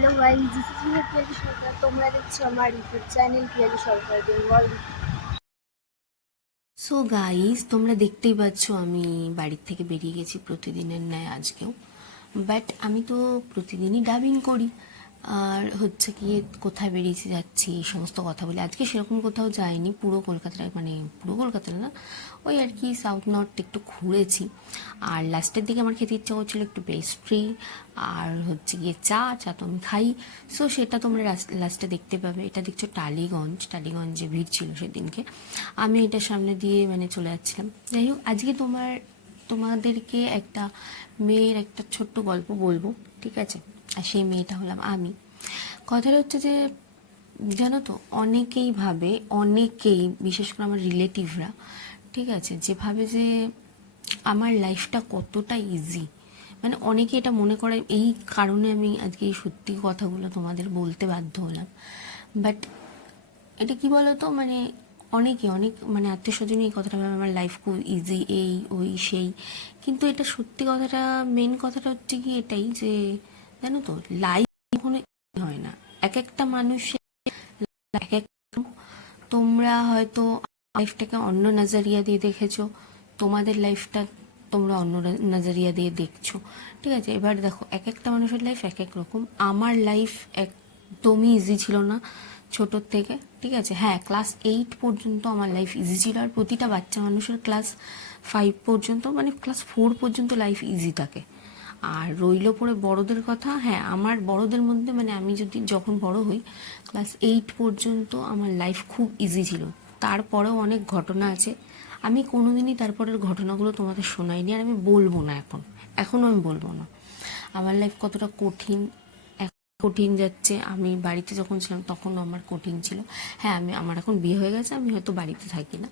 Hello guys, this is me Piyali Sarkar. তোমরা দেখছো আমার YouTube channel Piyali Sarkar Bengal. So guys, তোমরা দেখতেই পাচ্ছ আমি বাড়ির থেকে বেরিয়ে গেছি প্রতিদিনের ন্যায় আজকেও। বাট আমি তো প্রতিদিনই ডাবিং করি, আর হচ্ছে কি কোথায় বেরিয়েছি যাচ্ছি এই সমস্ত কথা বলি। আজকে সেরকম কোথাও যাইনি, পুরো কলকাতায়, মানে পুরো কলকাতা না, ওই আর কি সাউথ নর্থ একটু ঘুরেছি। আর লাস্টের দিকে আমার খেতে ইচ্ছা করছিল একটু পেস্ট্রি, আর হচ্ছে গিয়ে চা চা তো আমি খাই। সো সেটা তোমরা লাস্টে দেখতে পাবে। এটা দেখছো টালিগঞ্জে ভিড় ছিল সেদিনকে। আমি এটার সামনে দিয়ে মানে চলে যাচ্ছিলাম। যাই হোক, আজকে তোমাদেরকে একটা মেয়ের একটা ছোট্ট গল্প বলবো, ঠিক আছে? আর সেই মেয়েটা হলাম আমি। কথাটা হচ্ছে যে, জানো তো, অনেকেই বিশেষ করে আমার রিলেটিভরা, ঠিক আছে, যে ভাবে যে আমার লাইফটা কতটা ইজি। মানে অনেকে এটা মনে করে, এই কারণে আমি আজকে এই সত্যি কথাগুলো তোমাদের বলতে বাধ্য হলাম। বাট এটা কি বলতো, মানে অনেক মানে আত্মীয় স্বজনই এই কথাটা ভাবে আমার লাইফ খুব ইজি, এই ওই সেই। কিন্তু এটা সত্যি কথাটা, মেন কথাটা হচ্ছে কি এটাই যে, জানো তো, লাইফ কখনো easy হয় না। এক একটা মানুষের এক এক, তোমরা হয়তো লাইফটাকে অন্য নজরিয়া দিয়ে দেখেছো, তোমাদের লাইফটা তোমরা অন্য নজরিয়া দিয়ে দেখছো, ঠিক আছে? এবার দেখো, এক একটা মানুষের লাইফ এক এক রকম। আমার লাইফ একদমই ইজি ছিল না ছোটোর থেকে, ঠিক আছে? হ্যাঁ, ক্লাস 8 পর্যন্ত আমার লাইফ ইজি ছিল, আর প্রতিটা বাচ্চা মানুষের ক্লাস 5 পর্যন্ত, মানে ক্লাস 4 পর্যন্ত লাইফ ইজি থাকে। আর রইল পরে বড়দের কথা, হ্যাঁ, আমার বড়দের মধ্যে, মানে আমি যদি যখন বড় হই, ক্লাস 8 পর্যন্ত আমার লাইফ খুব ইজি ছিল। তারপরেও অনেক ঘটনা আছে, আমি কোনোদিনই তারপরের ঘটনাগুলো তোমাদের শোনাইনি, আর আমি বলবো না। এখনও আমি বলবো না আমার লাইফ কতটা কঠিন। কঠিন যাচ্ছে। আমি বাড়িতে যখন ছিলাম তখনও আমার কঠিন ছিল। হ্যাঁ, আমার এখন বিয়ে হয়ে গেছে, আমি হয়তো বাড়িতে থাকি না,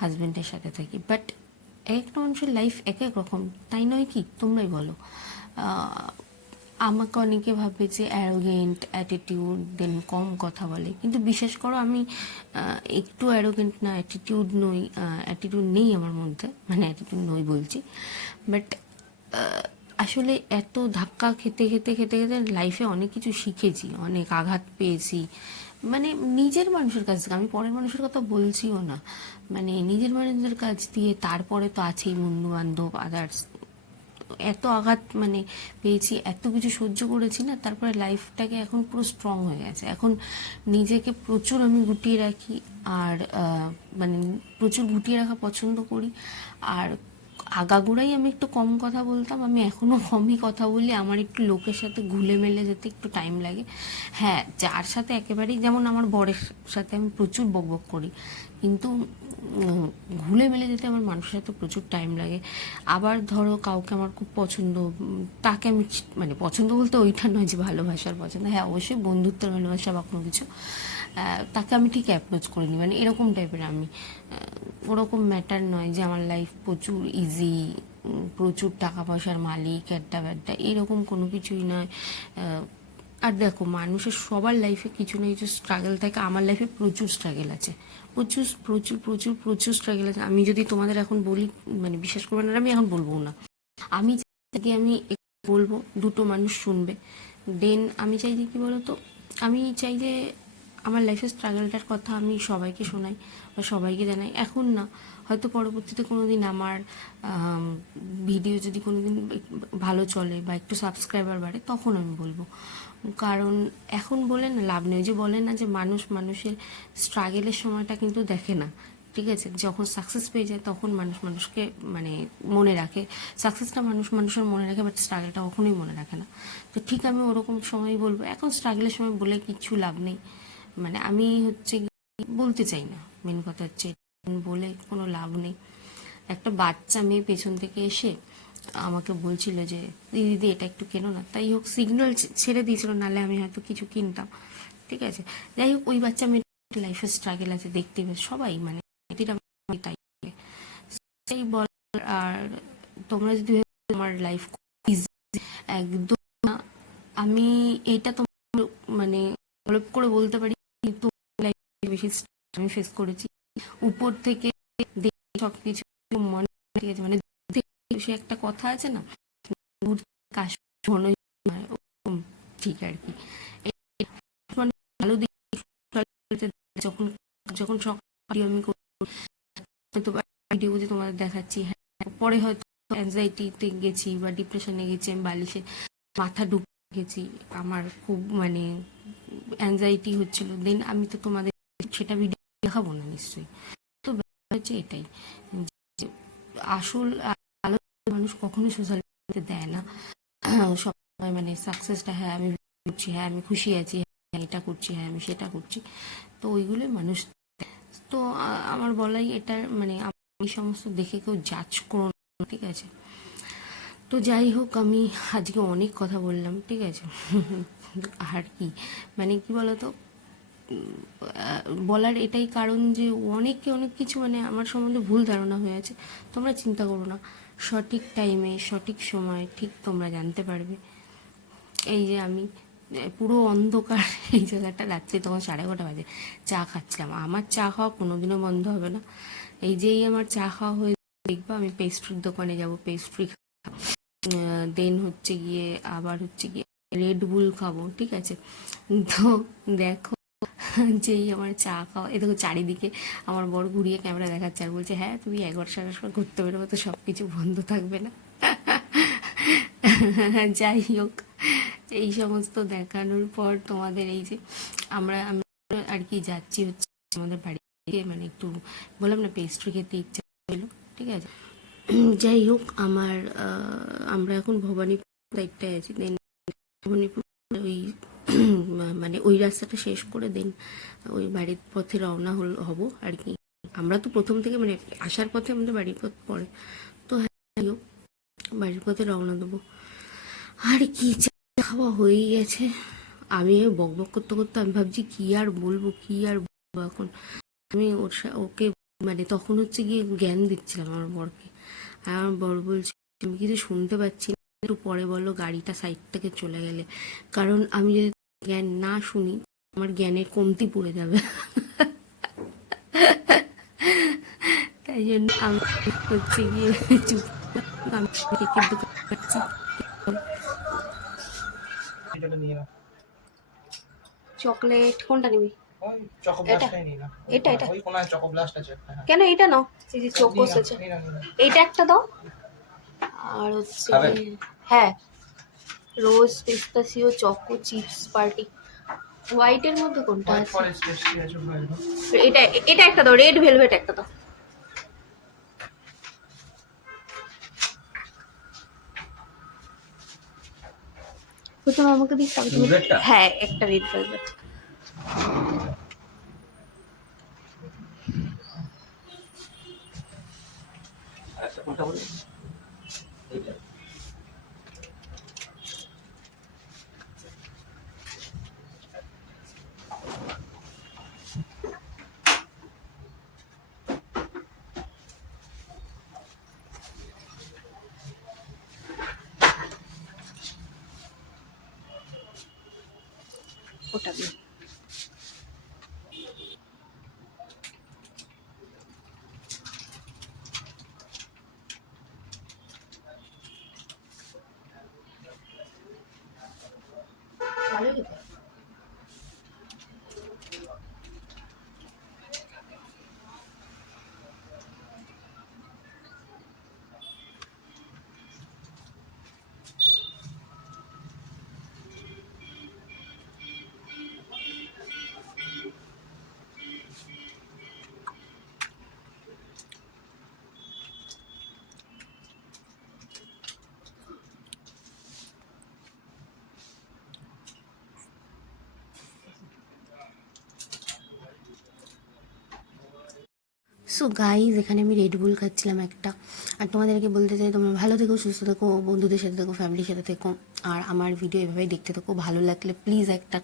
হাজব্যান্ডের সাথে থাকি। বাট একটা মানুষের লাইফ এক এক রকম, তাই নয় কি? তোমরাই বলো। আমাকে অনেকে ভাবে যে অ্যারোগেন্ট, অ্যাটিটিউড, দেন কম কথা বলে, কিন্তু বিশ্বাস করো আমি একটু অ্যারোগেন্ট না, অ্যাটিটিউড নেই আমার মধ্যে, মানে অ্যাটিটিউড নই বলছি। বাট আসলে এত ধাক্কা খেতে খেতে খেতে খেতে লাইফে অনেক কিছু শিখেছি, অনেক আঘাত পেয়েছি। মানে নিজের মানুষের কাছ থেকে, আমি পরের মানুষের কথা বলছিও না, মানে নিজের মানুষের কাছ দিয়ে। তারপরে তো আছেই বন্ধু বান্ধব, আদার্স। এত আঘাত মানে পেয়েছি, এত কিছু সহ্য করেছি না, তারপরে লাইফটাকে এখন পুরো স্ট্রং হয়ে গেছে। এখন নিজেকে প্রচুর আমি গুটিয়ে রাখি, আর মানে প্রচুর গুটিয়ে রাখা পছন্দ করি। আর আগাগোড়াই আমি একটু কম কথা বলতাম, আমি এখনও কমই কথা বলি। আমার একটু লোকের সাথে ঘুলে মেলে যেতে একটু টাইম লাগে। হ্যাঁ, যার সাথে একেবারেই, যেমন আমার বরের সাথে আমি প্রচুর বকবক করি, কিন্তু ঘুলে মেলে যেতে আমার মানুষের সাথে প্রচুর টাইম লাগে। আবার ধরো কাউকে আমার খুব পছন্দ, তাকে আমি মানে পছন্দ বলতে ওইটা নয় যে ভালোবাসার পছন্দ, হ্যাঁ অবশ্যই বন্ধুত্বের ভালোবাসা বা কোনো কিছু, তাকে আমি ঠিক অ্যাপ্রোচ করিনি, মানে এরকম টাইপের আমি। ওরকম ম্যাটার নয় যে আমার লাইফ প্রচুর ইজি, প্রচুর টাকা পয়সার মালিক, একটা ব্যাড্ডা, এরকম কোনো কিছুই নয়। আর দেখো, মানুষের সবার লাইফে কিছু না কিছু স্ট্রাগল থাকে। আমার লাইফে প্রচুর স্ট্রাগল আছে, প্রচুর প্রচুর প্রচুর প্রচুর স্ট্রাগল আছে। আমি যদি তোমাদের এখন বলি, মানে বিশ্বাস করবে না, আমি এখন বলবো না। আমি আমি বলবো, দুটো মানুষ শুনবে, দেন আমি চাই যে কী বলতো, আমি চাই যে আমার লাইফের স্ট্রাগলটার কথা আমি সবাইকে শোনাই বা সবাইকে জানাই। এখন না, হয়তো পরবর্তীতে কোনো দিন আমার ভিডিও যদি কোনো দিন ভালো চলে বা একটু সাবস্ক্রাইবার বাড়ে, তখন আমি বলবো। কারণ এখন বলে না লাভ নেই। যে বলে না যে মানুষের স্ট্রাগলের সময়টা কিন্তু দেখে না, ঠিক আছে? যখন সাকসেস পেয়ে যায় তখন মানুষকে মানে মনে রাখে। সাকসেসটা মানুষের মনে রাখে, বাট স্ট্রাগলটা কখনোই মনে রাখে না। তো ঠিক আমি ওরকম সময় বলবো। এখন স্ট্রাগলের সময় বলে কিচ্ছু লাভ নেই, মানে আমি হচ্ছে বলতে চাই না। মেন কথা হচ্ছে বলে কোনো লাভ নেই। একটা বাচ্চা মেয়ে পেছন থেকে এসে আমাকে বলছিল যে দিদি এটা একটু কেনো না, তাই হোক সিগন্যাল ছেড়ে দিয়েছিল, নাহলে আমি হয়তো কিছু কিনতাম, ঠিক আছে? যাই হোক, ওই বাচ্চা মেয়ের লাইফে স্ট্রাগল আছে, দেখতে হবে সবাই, মানে তাই সেই বল। আর তোমরা যদি আমার লাইফ একদম না, আমি এইটা তো মানে গল্প করে বলতে পারি, কিন্তু বেশি আমি ফেস করেছি উপর থেকে সবকিছু মনে, ঠিক আছে? মানে সে একটা কথা আছে না, কাশ ঠিক আর কি। মানে ভালো দিক যখন যখন ভিডিও আমি হয়তো ভিডিও যে তোমাদের দেখাচ্ছি, হ্যাঁ পরে হয়তো অ্যাংজাইটিতে গেছি বা ডিপ্রেশনে গেছি, আমি বালিশে মাথা ঢুকে গেছি, আমার খুব মানে অ্যাংজাইটি হচ্ছিল, দেন আমি তো তোমাদের সেটা ভিডিও দেখাবো না নিশ্চয়ই। তো ব্যাপার হচ্ছে এটাই, যে আসল আলো মানুষ কখনোই সোশ্যাল মিডিয়াতে দেয় না। সবাই মানে সাকসেসটা, হ্যাঁ আমি করছি, হ্যাঁ আমি খুশি আছি, হ্যাঁ এটা করছি, হ্যাঁ আমি সেটা করছি, তো ওইগুলোই মানুষ। তো আমার বলাই এটা, মানে এই সমস্ত দেখে কেউ জাজ করো না, ঠিক আছে? তো যাই হোক, আমি আজকে অনেক কথা বললাম, ঠিক আছে? আর কি মানে কি বলতো, বলার এটাই কারণ যে অনেককে অনেক কিছু মানে আমার সম্বন্ধে ভুল ধারণা হয়ে আছে। তোমরা চিন্তা করো না, সঠিক টাইমে সঠিক সময় ঠিক তোমরা জানতে পারবে। এই যে আমি পুরো অন্ধকার এই জায়গাটা, রাত্রে তখন 11:30 বাজে, চা খাচ্ছিলাম। আমার চা খাওয়া কোনোদিনও বন্ধ হবে না। এই যেই আমার চা খাওয়া হয়ে দেখবো আমি পেস্ট্রির দোকানে যাব, পেস্ট্রি, দেন হচ্ছে গিয়ে আবার হচ্ছে গিয়ে রেড বুল খাবো, ঠিক আছে? তো দেখো, যেই আমার চা খাওয়া, এ দেখো চারিদিকে আমার বড় ঘুরিয়ে ক্যামেরা দেখাচ্ছে আর বলছে, হ্যাঁ তুমি 11 সাড়ে 11 ঘুরতে বেরোবো তো সব কিছু বন্ধ থাকবে না। যাই হোক, এই সমস্ত দেখানোর পর তোমাদের এই যে আমি আর কি যাচ্ছি হচ্ছে আমাদের বাড়িতে, মানে একটু বললাম না পেস্ট্রি খেতে ইচ্ছা হলো, ঠিক আছে? যাই হোক, আমরা এখন ভবানীপুর সাইডটায় আছি, দেন ভবানীপুর ওই মানে ওই রাস্তাটা শেষ করে দেন ওই বাড়ির পথে রওনা হব আর কি। আমরা তো প্রথম থেকে মানে আসার পথে আমাদের বাড়ির পথ পড়ে, তো হ্যাঁ যাই হোক, বাড়ির পথে রওনা দেবো। আর কি চা খাওয়া হয়েই গেছে। আমি বক বক করতে করতে আমি ভাবছি কি আর বলবো, কি আর বলবো এখন। আমি ওকে মানে তখন হচ্ছে গিয়ে জ্ঞান দিচ্ছিলাম আমার বরকে, আর আমার বর বলছে আমি কিছু শুনতে পাচ্ছি না, একটু পরে বলো গাড়িটা সাইড থেকে চলে গেলে, কারণ আমি যদি জ্ঞান না শুনি আমার জ্ঞানের কমতি পড়ে যাবে। তাই জন্য আমি হচ্ছে গিয়ে চুপ, আমি কেকের দোকান যাচ্ছি। চকলেট কোনটা নিবি? এটা এটা এটা কেন এটা নাও, এই যে চোকোস আছে, এইটা একটা দাও। আর হচ্ছে হ্যাঁ, রোজ পিস্তাচিও চকো চিপস পার্টি। হোয়াইটের মধ্যে কোনটা আছে? এটা এটা একটা দাও, রেড ভেলভেট একটা দাও। প্রথমে আমাকে দিস, হ্যাঁ একটা রেড ভেলভেট। ওটা দিই। ভালো খেতে। সো গাইজ, এখানে আমি রেড বুল খাচ্ছিলাম একটা। আর তোমাদেরকে বলতে চাই তোমরা ভালো থেকো, সুস্থ থেকো, বন্ধুদের সাথে থেকো, ফ্যামিলির সাথে থেকো। আর আমার ভিডিও এভাবেই দেখতে থাকো, ভালো লাগলে প্লিজ একটা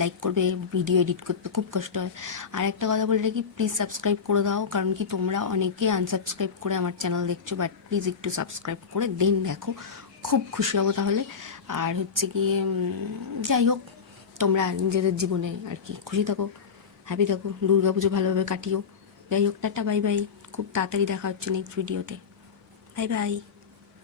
লাইক করবে, ভিডিও এডিট করতে খুব কষ্ট হয়। আর একটা কথা বলে রাখি, প্লিজ সাবস্ক্রাইব করে দাও, কারণ কি তোমরা অনেকে আনসাবস্ক্রাইব করে আমার চ্যানেল দেখছো, বাট প্লিজ একটু সাবস্ক্রাইব করে দেন দেখো, খুব খুশি হবো তাহলে। আর হচ্ছে কি যাই হোক, তোমরা নিজেদের জীবনে আর কি খুশি থাকো, হ্যাপি থাকো, দুর্গাপুজো ভালোভাবে কাটিও। যাই হোক, টাটা, বাই বাই, খুব তাড়াতাড়ি দেখা হচ্ছে নেক্সট ভিডিওতে, বাই বাই।